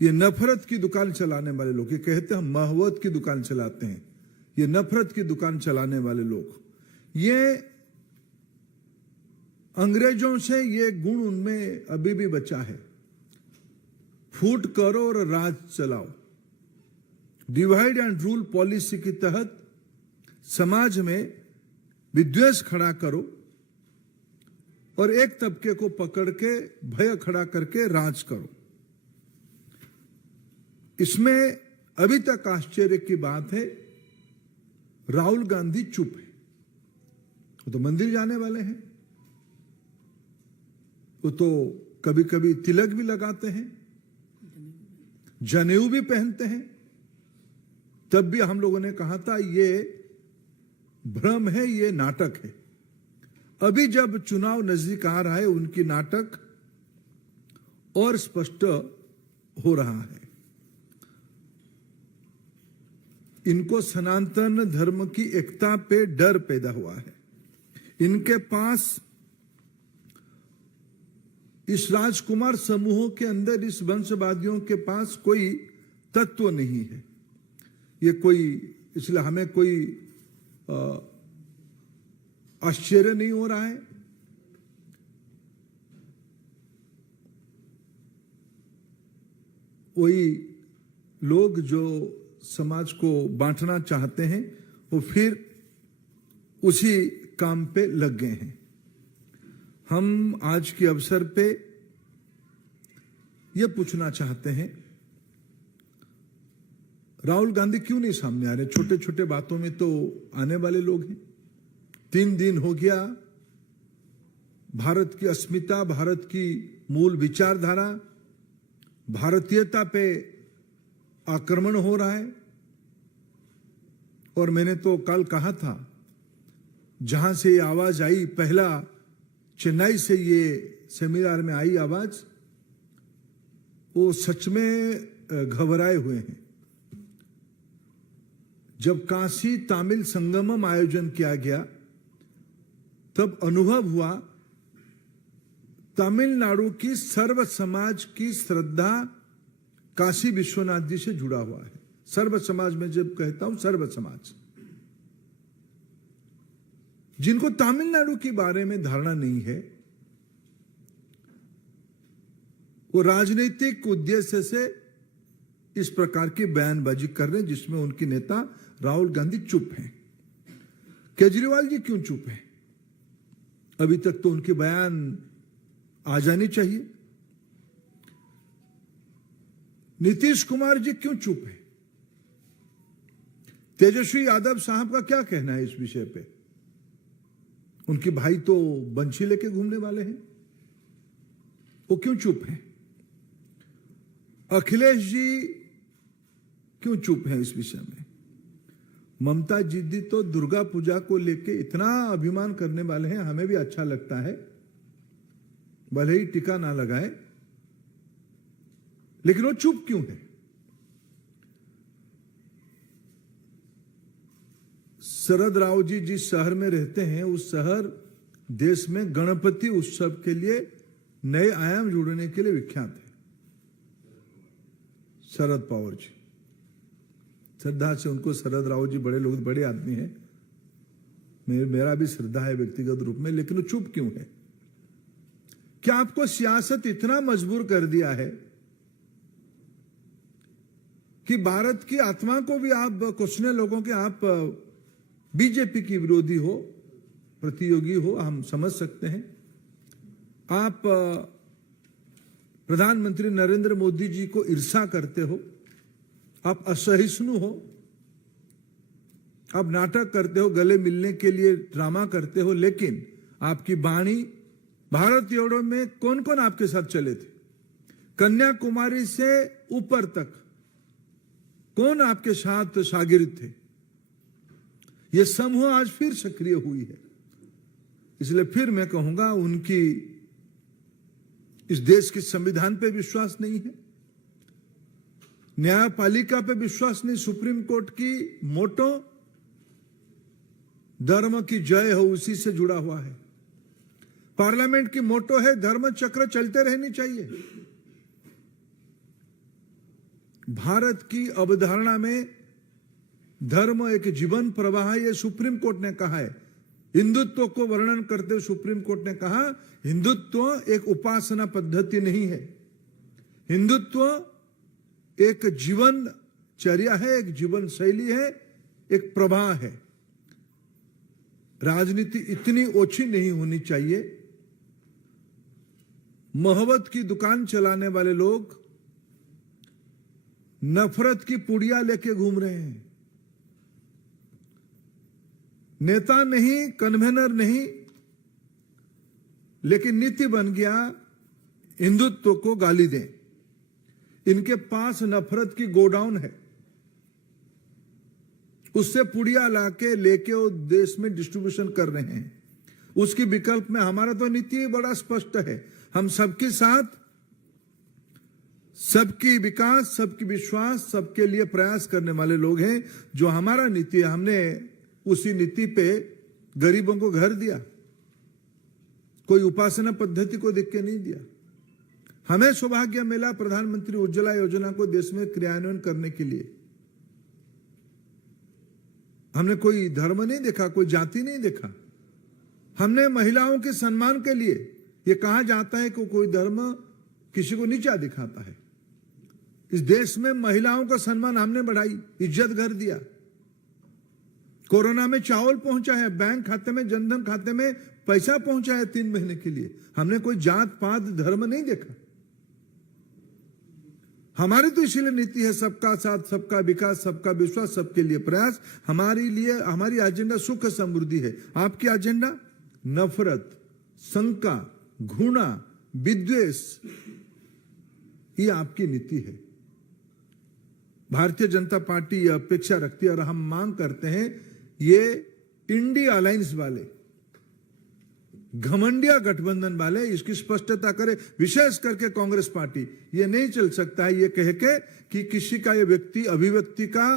ये नफरत की दुकान चलाने वाले लोग, ये कहते हैं हम महवत की दुकान चलाते हैं, ये नफरत की दुकान चलाने वाले लोग, ये अंग्रेजों से ये गुण उनमें अभी भी बचा है। फूट करो और राज चलाओ। डिवाइड एंड रूल पॉलिसी के तहत समाज में विद्वेष खड़ा करो और एक तबके को पकड़ के भय खड़ा करके राज करो। इसमें अभी तक आश्चर्य की बात है, राहुल गांधी चुप है। वो तो मंदिर जाने वाले हैं, वो तो कभी कभी तिलक भी लगाते हैं, जनेऊ भी पहनते हैं। तब भी हम लोगों ने कहा था ये भ्रम है, ये नाटक है। अभी जब चुनाव नजदीक आ रहा है, उनकी नाटक और स्पष्ट हो रहा है। इनको सनातन धर्म की एकता पे डर पैदा हुआ है। इनके पास, इस राजकुमार समूहों के अंदर, इस वंशवादियों के पास कोई तत्व नहीं है। ये कोई, इसलिए हमें कोई आश्चर्य नहीं हो रहा है। वही लोग जो समाज को बांटना चाहते हैं, वो फिर उसी काम पे लग गए हैं। हम आज के अवसर पे यह पूछना चाहते हैं, राहुल गांधी क्यों नहीं सामने आ रहे? छोटे छोटे बातों में तो आने वाले लोग हैं। 3 दिन हो गया, भारत की अस्मिता, भारत की मूल विचारधारा, भारतीयता पे आक्रमण हो रहा है। और मैंने तो कल कहा था, जहां से ये आवाज आई, पहला चेन्नई से ये सेमिनार में आई आवाज, वो सच में घबराए हुए हैं। जब काशी तमिल संगमम आयोजन किया गया, तब अनुभव हुआ तमिलनाडु की सर्व समाज की श्रद्धा काशी विश्वनाथ जी से जुड़ा हुआ है। सर्व समाज में जब कहता हूं, सर्व समाज, जिनको तमिलनाडु के बारे में धारणा नहीं है, वो राजनीतिक उद्देश्य से इस प्रकार की बयानबाजी कर रहे हैं, जिसमें उनकी नेता राहुल गांधी चुप हैं। केजरीवाल जी क्यों चुप हैं? अभी तक तो उनके बयान आ जाने चाहिए। नीतीश कुमार जी क्यों चुप है? तेजस्वी यादव साहब का क्या कहना है इस विषय पे? उनके भाई तो बंशी लेके घूमने वाले हैं, वो क्यों चुप हैं? अखिलेश जी क्यों चुप हैं इस विषय में? ममता जी तो दुर्गा पूजा को लेके इतना अभिमान करने वाले हैं, हमें भी अच्छा लगता है, भले ही टीका ना लगाए, लेकिन वो चुप क्यों है? शरद राव जी जिस शहर में रहते हैं, उस शहर देश में गणपति उत्सव के लिए नए आयाम जोड़ने के लिए विख्यात है। शरद पवार जी, श्रद्धा से उनको, शरद राव जी बड़े लोग, बड़े आदमी हैं, मेरा भी श्रद्धा है व्यक्तिगत रूप में, लेकिन वो चुप क्यों है? क्या आपको सियासत इतना मजबूर कर दिया है कि भारत की आत्मा को भी आप कुछने लोगों के, आप बीजेपी की विरोधी हो, प्रतियोगी हो, हम समझ सकते हैं। आप प्रधानमंत्री नरेंद्र मोदी जी को ईर्ष्या करते हो, आप असहिष्णु हो, आप नाटक करते हो, गले मिलने के लिए ड्रामा करते हो, लेकिन आपकी वाणी, भारत जोड़ो में कौन कौन आपके साथ चले थे? कन्याकुमारी से ऊपर तक कौन आपके साथ शागिर्द थे? यह समूह आज फिर सक्रिय हुई है। इसलिए फिर मैं कहूंगा, उनकी इस देश के संविधान पे विश्वास नहीं है, न्यायपालिका पे विश्वास नहीं। सुप्रीम कोर्ट की मोटो धर्म की जय हो, उसी से जुड़ा हुआ है। पार्लियामेंट की मोटो है धर्म चक्र चलते रहनी चाहिए। भारत की अवधारणा में धर्म एक जीवन प्रवाह है, ये सुप्रीम कोर्ट ने कहा है। हिंदुत्व को वर्णन करते हुए सुप्रीम कोर्ट ने कहा हिंदुत्व एक उपासना पद्धति नहीं है, हिंदुत्व एक जीवन चर्या है, एक जीवन शैली है, एक प्रवाह है। राजनीति इतनी ओछी नहीं होनी चाहिए। मोहब्बत की दुकान चलाने वाले लोग नफरत की पुड़िया लेके घूम रहे हैं। नेता नहीं, कन्वेनर नहीं, लेकिन नीति बन गया हिंदुत्व को गाली दें। इनके पास नफरत की गोडाउन है, उससे पुड़िया लाके लेके वो देश में डिस्ट्रीब्यूशन कर रहे हैं। उसकी विकल्प में हमारा तो नीति बड़ा स्पष्ट है, हम सबके साथ, सबकी विकास, सबकी विश्वास, सबके लिए प्रयास करने वाले लोग हैं। जो हमारा नीति है, हमने उसी नीति पे गरीबों को घर दिया, कोई उपासना पद्धति को देख के नहीं दिया। हमें सौभाग्य मिला प्रधानमंत्री उज्ज्वला योजना को देश में क्रियान्वयन करने के लिए। हमने कोई धर्म नहीं देखा, कोई जाति नहीं देखा, हमने महिलाओं के सम्मान के लिए। यह कहा जाता है कि कोई धर्म किसी को नीचा दिखाता है। इस देश में महिलाओं का सम्मान हमने बढ़ाई, इज्जत घर दिया। कोरोना में चावल पहुंचा है, बैंक खाते में, जनधन खाते में पैसा पहुंचा है 3 महीने के लिए। हमने कोई जात पात धर्म नहीं देखा। हमारी तो इसीलिए नीति है सबका साथ, सबका विकास, सबका विश्वास, सबके लिए प्रयास। हमारे लिए हमारी एजेंडा सुख समृद्धि है। आपकी एजेंडा नफरत, शंका, घृणा, विद्वेष, ये आपकी नीति है। भारतीय जनता पार्टी ये अपेक्षा रखती है और हम मांग करते हैं ये इंडिया अलायंस वाले, घमंडिया गठबंधन वाले इसकी स्पष्टता करें। विशेष करके कांग्रेस पार्टी, ये नहीं चल सकता है ये कह के कि किसी का ये व्यक्ति अभिव्यक्ति का